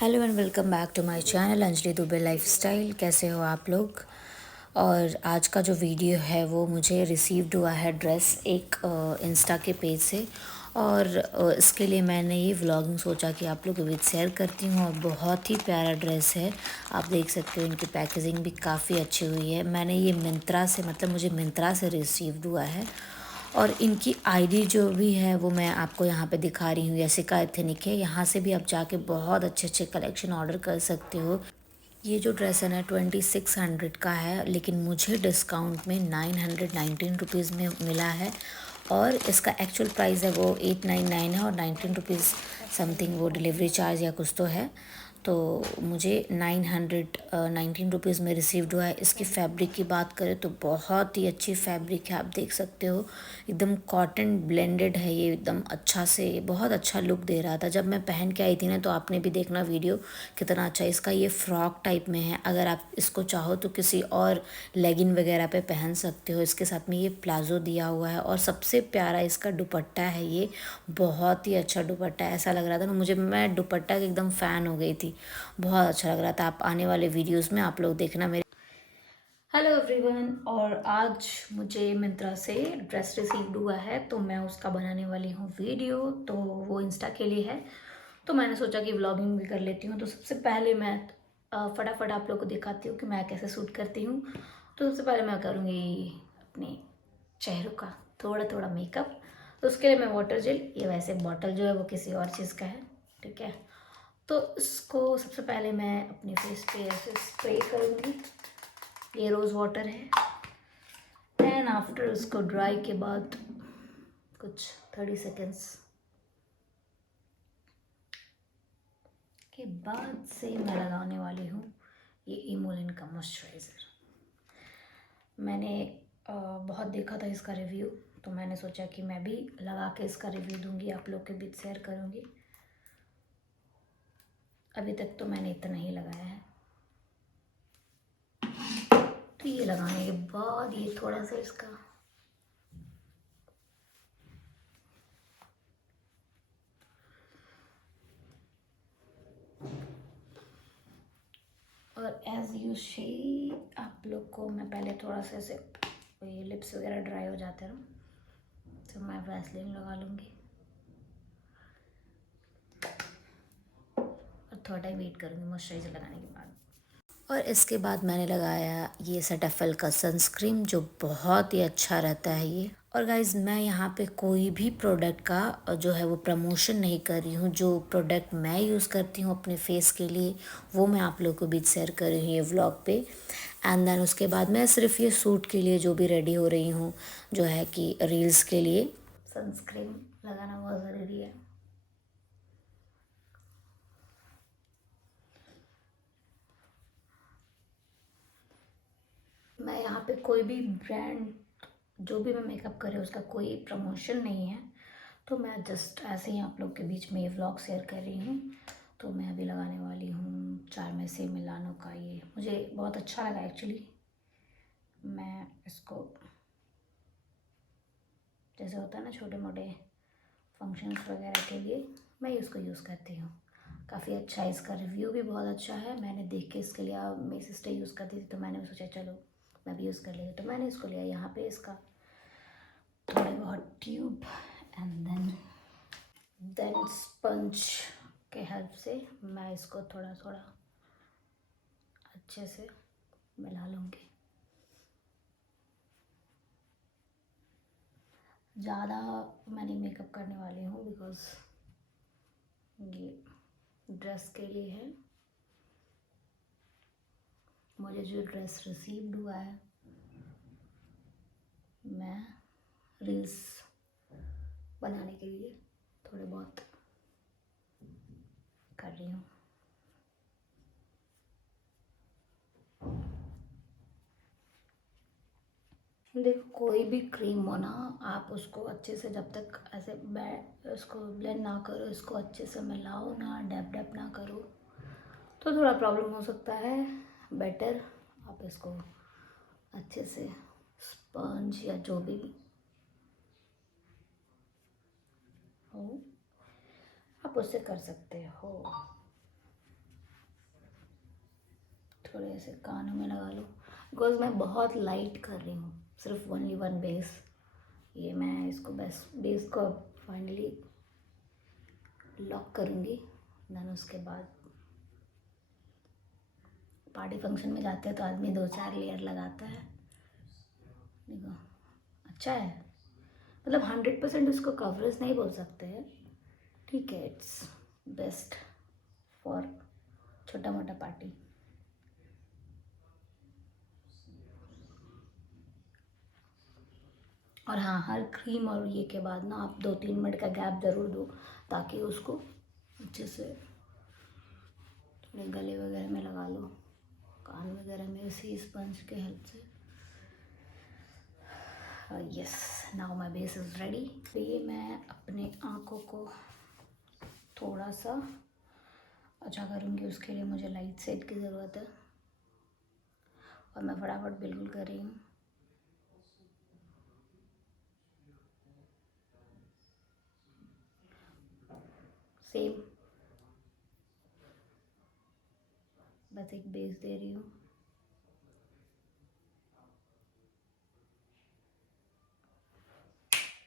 Hello and welcome back to my channel Anjali Dubey lifestyle. कैसे हो आप लोग। और आज का जो वीडियो है वो मुझे रिसीव्ड हुआ है ड्रेस एक इंस्टा के पेज से। और इसके लिए मैंने ये व्लॉगिंग सोचा कि आप लोगों के बीच शेयर करती हूँ। और बहुत ही प्यारा ड्रेस है, आप देख सकते हो। इनकी पैकेजिंग भी काफ़ी अच्छी हुई है। मैंने ये मिंत्रा से मुझे मिंत्रा से रिसीव्ड हुआ है। और इनकी आईडी जो भी है वो मैं आपको यहाँ पे दिखा रही हूँ, यसिका एथनिक है। यहाँ से भी आप जाके बहुत अच्छे अच्छे कलेक्शन ऑर्डर कर सकते हो। ये जो ड्रेस है ना 2600 का है, लेकिन मुझे डिस्काउंट में 919 रुपीज़ में मिला है। और इसका एक्चुअल प्राइस है वो 899 है, और 19 रुपीज़ समथिंग वो डिलीवरी चार्ज या कुछ तो है। तो मुझे 919 रुपीज़ में रिसीव्ड हुआ है। इसकी फैब्रिक की बात करें तो बहुत ही अच्छी फैब्रिक है, आप देख सकते हो। एकदम कॉटन ब्लेंडेड है ये, एकदम अच्छा से बहुत अच्छा लुक दे रहा था। जब मैं पहन के आई थी ना तो आपने भी देखना वीडियो, कितना अच्छा। इसका ये फ्रॉक टाइप में है, अगर आप इसको चाहो तो किसी और लेगिन वगैरह पे पहन सकते हो। इसके साथ में ये प्लाजो दिया हुआ है, और सबसे प्यारा इसका दुपट्टा है। ये बहुत ही अच्छा दुपट्टा है, ऐसा लग रहा था ना मुझे, मैं दुपट्टा की एकदम फ़ैन हो गई थी, बहुत अच्छा लग रहा था। आप आने वाले वीडियोस में आप लोग देखना मेरे। हेलो एवरीवन, और आज मुझे मिंत्रा से ड्रेस रिसीव्ड हुआ है, तो मैं उसका बनाने वाली हूँ वीडियो। तो वो इंस्टा के लिए है, तो मैंने सोचा कि व्लॉगिंग भी कर लेती हूँ। तो सबसे पहले मैं फटाफट आप लोग को दिखाती हूँ कि मैं कैसे शूट करती हूँ। तो सबसे पहले मैं करूँगी अपने चेहरों का थोड़ा थोड़ा मेकअप। तो उसके लिए मैं वाटर जेल, ये वैसे बॉटल जो है वो किसी और चीज़ का है, ठीक है। तो इसको सबसे पहले मैं अपने फेस पे ऐसे स्प्रे करूँगी। ये रोज़ वाटर है। एंड आफ्टर उसको ड्राई के बाद कुछ 30 सेकेंड्स के बाद से मैं लगाने वाली हूँ ये इमोलिन का मॉइस्चराइज़र। मैंने बहुत देखा था इसका रिव्यू, तो मैंने सोचा कि मैं भी लगा के इसका रिव्यू दूंगी, आप लोग के बीच शेयर करूंगी। अभी तक तो मैंने इतना ही लगाया है। तो ये लगाने के बाद ये थोड़ा सा इसका और एज यू शी आप लोग को मैं पहले थोड़ा सा ऐसे, ये लिप्स वगैरह ड्राई हो जाते हैं तो मैं वैसलीन लगा लूँगी और थोड़ा टाइम वेट करूँगी मॉइस्चराइज़र लगाने के बाद। और इसके बाद मैंने लगाया ये सेटाफिल का सनस्क्रीन, जो बहुत ही अच्छा रहता है ये। और गाइज़, मैं यहाँ पे कोई भी प्रोडक्ट का जो है वो प्रमोशन नहीं कर रही हूँ। जो प्रोडक्ट मैं यूज़ करती हूँ अपने फेस के लिए वो मैं आप लोगों को बीच शेयर कर रही हूँ ये व्लॉग पे। एंड देन उसके बाद मैं सिर्फ ये सूट के लिए जो भी रेडी हो रही हूँ, जो है कि रील्स के लिए सनस्क्रीन लगाना बहुत ज़रूरी है। मैं यहाँ पे कोई भी ब्रांड, जो भी मैं मेकअप कर रही हूँ उसका कोई प्रमोशन नहीं है। तो मैं जस्ट ऐसे ही आप लोग के बीच में ये व्लॉग शेयर कर रही हूँ। तो मैं अभी लगाने वाली हूँ चार्मे से मिलानो का, ये मुझे बहुत अच्छा लगा एक्चुअली। मैं इसको, जैसे होता है ना छोटे मोटे फंक्शंस वगैरह के लिए, मैं इसको यूज़ करती हूँ। काफ़ी अच्छा है, इसका रिव्यू भी बहुत अच्छा है। मैंने देख के इसके लिया, मेरी सिस्टर यूज़ करती थी तो मैंने सोचा चलो मैं भी यूज़ कर लेती, तो मैंने इसको लिया। यहाँ पे इसका थोड़े बहुत ट्यूब एंड देन स्पंज के हेल्प से मैं इसको थोड़ा थोड़ा अच्छे से मिला लूँगी। ज़्यादा मैं नहीं मेकअप करने वाली हूँ बिकॉज़ ये ड्रेस के लिए है। मुझे जो ड्रेस रिसीव्ड हुआ है मैं रील्स बनाने के लिए थोड़े बहुत कर रही हूँ। देखो, कोई भी क्रीम हो ना, आप उसको अच्छे से जब तक ऐसे उसको ब्लेंड ना करो, इसको अच्छे से मिलाओ ना, डैप डैप ना करो, तो थोड़ा प्रॉब्लम हो सकता है। बेटर आप इसको अच्छे से स्पंज या जो भी हो आप उससे कर सकते हो। थोड़े ऐसे कानों में लगा लूँ, बिकॉज मैं बहुत लाइट कर रही हूँ, सिर्फ ओनली वन बेस। ये मैं इसको बेस को फाइनली लॉक करूँगी। देन उसके बाद पार्टी फंक्शन में जाते हैं तो आदमी 2-4 लेयर लगाता है। देखो अच्छा है, मतलब 100% उसको कवरेज नहीं बोल सकते हैं, ठीक है, इट्स बेस्ट फॉर छोटा मोटा पार्टी। और हाँ, हर क्रीम और ये के बाद ना आप 2-3 मिनट का गैप ज़रूर दो, ताकि उसको अच्छे से थोड़े गले वगैरह में लगा लो, कान वगैरह में इसी स्पंज के हेल्प से। Yes, now my base is ready. ये मैं अपने आँखों को थोड़ा सा अच्छा करूँगी, उसके लिए मुझे लाइट सेट की ज़रूरत है, और मैं फटाफट बिल्कुल कर रही हूँ। सेम, बस एक बेस दे रही हूँ।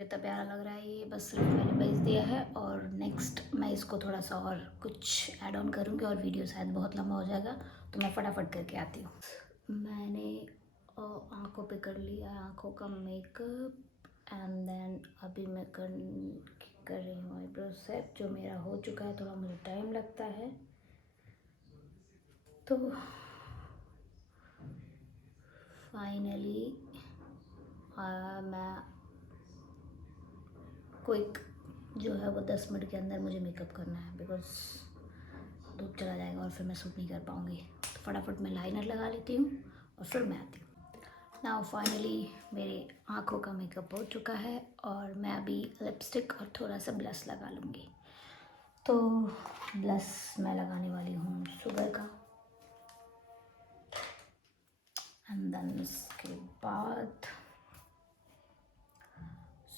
इतना प्यारा लग रहा है ये, बस सिर्फ मैंने बेस दिया है, और नेक्स्ट मैं इसको थोड़ा सा और कुछ ऐड ऑन करूँगी, और वीडियो शायद बहुत लंबा हो जाएगा, तो मैं फटाफट करके आती हूँ। मैंने आँखों पे कर लिया आँखों का मेकअप, एंड देन अभी मैं कर रही हूँ आईब्रो सेट, जो मेरा हो चुका है। थोड़ा मुझे टाइम लगता है, तो फाइनली मैं क्विक जो है वो 10 मिनट के अंदर मुझे मेकअप करना है, बिकॉज धूप चला जाएगा और फिर मैं शूट नहीं कर पाऊँगी। तो फटाफट मैं लाइनर लगा लेती हूँ और फिर मैं आती हूँ। नाउ फाइनली मेरे आँखों का मेकअप हो चुका है, और मैं अभी लिपस्टिक और थोड़ा सा ब्लश लगा लूँगी। तो ब्लश मैं लगाने वाली हूँ शुगर का, एंड देन उसके बाद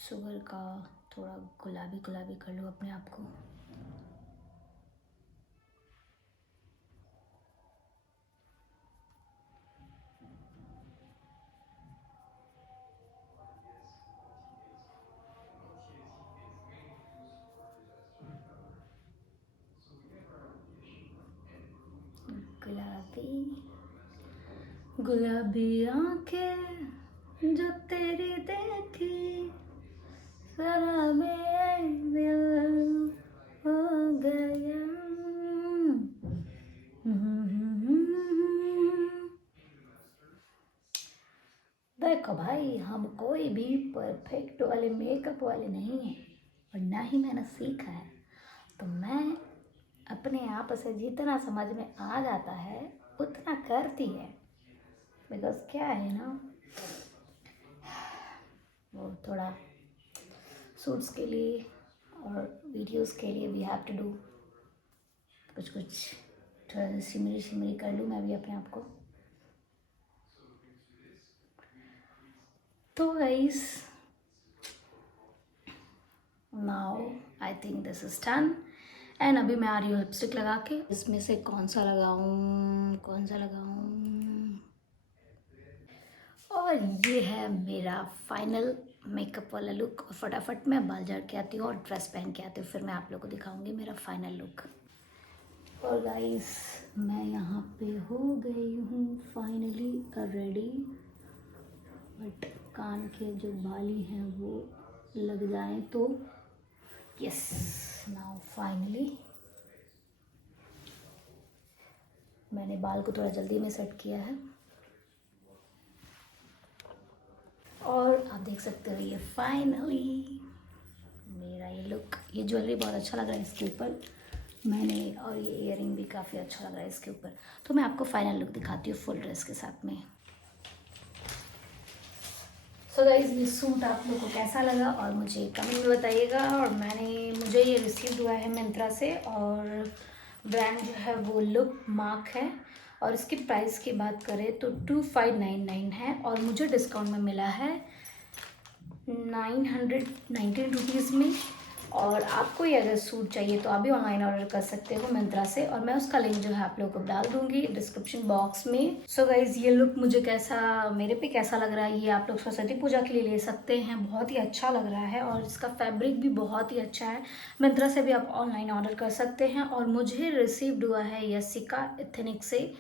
शुगर का थोड़ा गुलाबी गुलाबी कर लूँ अपने आप को। गुलाबी गुलाबी आंखें जो तेरी देखी, शराबे दिल हो गया। देखो भाई, हम कोई भी परफेक्ट वाले मेकअप वाले नहीं हैं, और ना ही मैंने सीखा है, तो मैं अपने आप से जितना समझ में आ जाता है उतना करती है। बिकॉज क्या है ना, वो थोड़ा शूट्स के लिए और वीडियोस के लिए वी हैव टू डू कुछ थोड़ा सा सिमरी सिमरी कर लूँ मैं भी अपने आप को। तो guys, now I think this is done, and अभी मैं आ रही हूँ लिपस्टिक लगा के। इसमें से कौन सा लगाऊँ, और ये है मेरा फाइनल मेकअप वाला लुक। और फटाफट मैं बाल झाड़ के आती हूँ और ड्रेस पहन के आती हूँ, फिर मैं आप लोगों को दिखाऊंगी मेरा फाइनल लुक। और गाइस, मैं यहाँ पे हो गई हूँ फाइनली रेडी, बट कान के जो बाली हैं वो लग जाएं तो यस। नाउ फाइनली मैंने बाल को थोड़ा जल्दी में सेट किया है, और आप देख सकते हो ये फाइनली मेरा ये लुक। ये ज्वेलरी बहुत अच्छा लग रहा है इसके ऊपर मैंने, और ये इयररिंग भी काफ़ी अच्छा लग रहा है इसके ऊपर। तो मैं आपको फाइनल लुक दिखाती हूँ फुल ड्रेस के साथ में। सो गाइस, ये सूट आप लोगों को कैसा लगा और मुझे कमेंट में बताइएगा। और मुझे ये रिसीव हुआ है मिंत्रा से, और ब्रांड जो है वो लुक मार्क है, और इसकी प्राइस की बात करें तो 2599 है, और मुझे डिस्काउंट में मिला है 919 रुपीज़ में। और आपको ये अगर सूट चाहिए तो आप भी ऑनलाइन ऑर्डर कर सकते हो मिंत्रा से, और मैं उसका लिंक जो है आप लोगों को डाल दूंगी डिस्क्रिप्शन बॉक्स में। सो गाइज, ये लुक मुझे मेरे पे कैसा लग रहा है, ये आप लोग सरस्वती पूजा के लिए ले सकते हैं। बहुत ही अच्छा लग रहा है और इसका फैब्रिक भी बहुत ही अच्छा है। मिंत्रा से भी आप ऑनलाइन ऑर्डर कर सकते हैं। और मुझे रिसीव्ड हुआ है यसिका एथनिक से,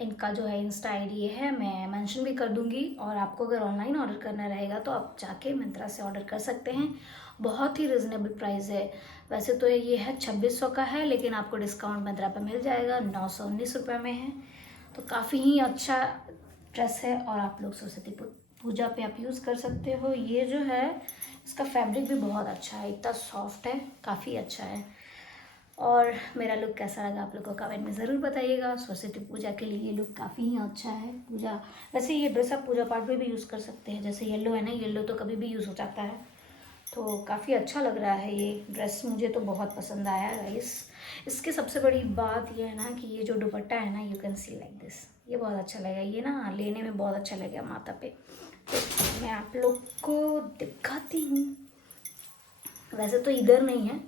इनका जो है इंस्टा आईडी ये है, मैं मेंशन भी कर दूंगी। और आपको अगर ऑनलाइन ऑर्डर करना रहेगा तो आप जाके मिंत्रा से ऑर्डर कर सकते हैं। बहुत ही रिजनेबल प्राइस है। वैसे तो ये है 2600 का है, लेकिन आपको डिस्काउंट मिंत्रा पे मिल जाएगा, 919 रुपये में है। तो काफ़ी ही अच्छा ड्रेस है और आप लोग सरस्वती पूजा पे आप यूज़ कर सकते हो। ये जो है इसका फैब्रिक भी बहुत अच्छा है, इतना सॉफ्ट है, काफ़ी अच्छा है। और मेरा लुक कैसा लगा आप लोग को कमेंट में ज़रूर बताइएगा। सरस्वती पूजा के लिए ये लुक काफ़ी ही अच्छा है। पूजा वैसे ये ड्रेस आप पूजा पाठ में भी यूज़ कर सकते हैं। जैसे येलो है ना, येलो तो कभी भी यूज़ हो जाता है, तो काफ़ी अच्छा लग रहा है ये ड्रेस। मुझे तो बहुत पसंद आया गाइस। इसकी सबसे बड़ी बात ये है ना कि ये जो दुपट्टा है ना, you can see like this, ये बहुत अच्छा लगेगा। ये ना लेने में बहुत अच्छा लगेगा माथा पे। तो मैं आप लोग को दिखाती हूँ। वैसे तो इधर नहीं है,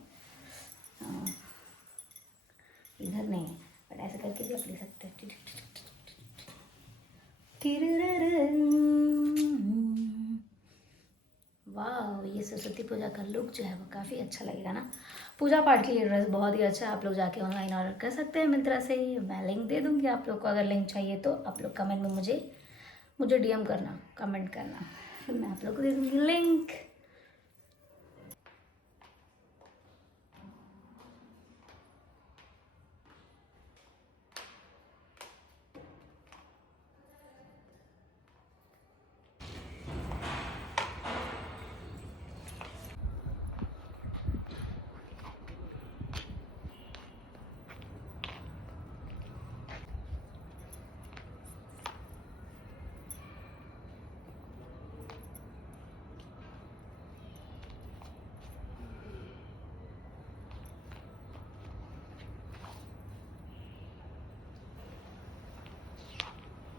इधर नहीं है, बट ऐसे करके भी आप ले सकते हैं। वाह, ये सरस्वती पूजा का लुक जो है वो काफ़ी अच्छा लगेगा ना। पूजा पाठ के लिए ड्रेस बहुत ही अच्छा है। आप लोग जाके ऑनलाइन ऑर्डर कर सकते हैं मिंत्रा से। मैं लिंक दे दूँगी आप लोग को। अगर लिंक चाहिए तो आप लोग कमेंट में मुझे डीएम करना, कमेंट करना, फिर मैं आप लोग को दे दूँगी लिंक।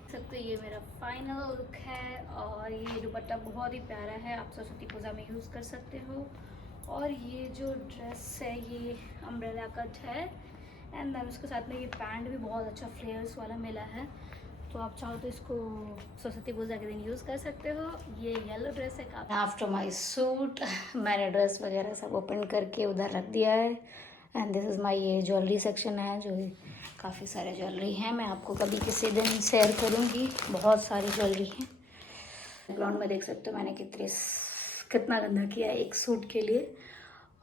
सकते ये मेरा फाइनल लुक है। और ये दुपट्टा बहुत ही प्यारा है, आप सरस्वती पूजा में यूज़ कर सकते हो। और ये जो ड्रेस है ये अम्ब्रेला कट है, एंड देन उसके साथ में ये पैंट भी बहुत अच्छा फ्लेयर्स वाला मिला है। तो आप चाहो तो इसको सरस्वती पूजा के दिन यूज़ कर सकते हो। ये येलो ड्रेस है। आफ्टर माई सूट मैंने ड्रेस वगैरह सब ओपन करके उधर रख दिया है। एंड दिस इज़ माई, ये ज्वेलरी सेक्शन है, जो काफ़ी सारे ज्वेलरी हैं। मैं आपको कभी किसी दिन शेयर करूँगी, बहुत सारी ज्वेलरी हैं। बैकग्राउंड में देख सकते हो मैंने कितना गंदा किया है एक सूट के लिए।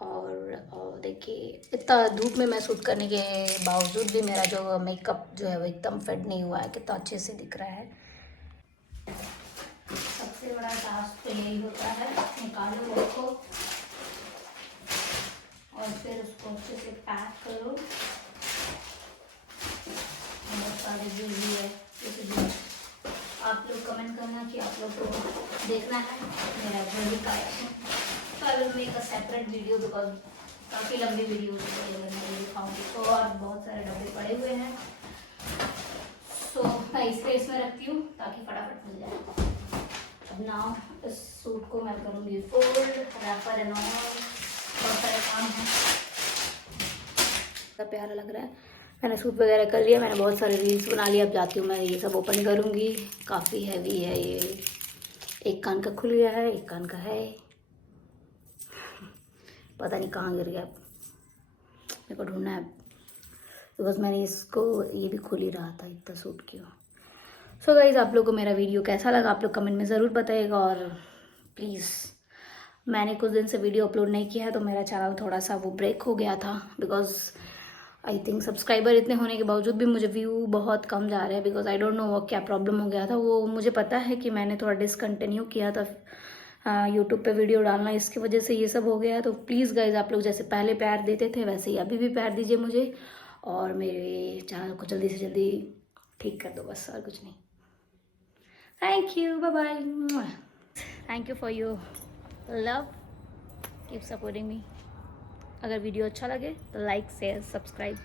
और देखिए, इतना धूप में मैं शूट करने के बावजूद भी मेरा जो मेकअप जो है वो एकदम फिट नहीं हुआ है। कितना अच्छे से दिख रहा है। सबसे बड़ा टास्क तो यही होता है, निकालो उसको और फिर उसको अच्छे से पैक करो। बहुत सारे जो भी है, जैसे आप लोग कमेंट करना कि आप लोग को देखना है मेरा ज्वेलरी कलेक्शन। तो I will make a separate video, because काफ़ी लंबी वीडियो मैं दिखाऊंगी। तो और बहुत सारे डब्बे पड़े हुए हैं, सो मैं इसमें रखती हूँ ताकि फटाफट मिल जाए। अब नाउ इस सूट को मैं करूँगी फोल्ड, रैपर एंड ऑल, बहुत सारे काम हैं। बहुत प्यारा लग रहा है। मैंने सूट वगैरह कर लिया, मैंने बहुत सारे रील्स बना लिया। अब जाती हूँ मैं ये सब ओपन करूँगी। काफ़ी हैवी है ये, एक कान का खुल गया है, एक कान का है, पता नहीं कहाँ गिर गया, मेरे को ढूंढना है। बिकॉज मैंने इसको, ये भी खुल ही रहा था, इतना सूट क्यों। सो गाइज, आप लोगों को मेरा वीडियो कैसा लगा आप लोग कमेंट में ज़रूर बताइएगा। और प्लीज़, मैंने कुछ दिन से वीडियो अपलोड नहीं किया है, तो मेरा चैनल थोड़ा सा वो ब्रेक हो गया था। बिकॉज आई थिंक सब्सक्राइबर इतने होने के बावजूद भी मुझे व्यू बहुत कम जा रहे हैं। बिकॉज आई डोंट नो वो क्या प्रॉब्लम हो गया था। वो मुझे पता है कि मैंने थोड़ा डिसकंटिन्यू किया था यूट्यूब पे वीडियो डालना, इसकी वजह से ये सब हो गया। तो प्लीज़ गाइज, आप लोग जैसे पहले प्यार देते थे वैसे ही अभी भी प्यार दीजिए मुझे, और मेरे चैनल को जल्दी से जल्दी ठीक कर दो, बस और कुछ नहीं। Thank you, bye bye. Thank you for your love, keep supporting me. अगर वीडियो अच्छा लगे तो लाइक शेयर सब्सक्राइब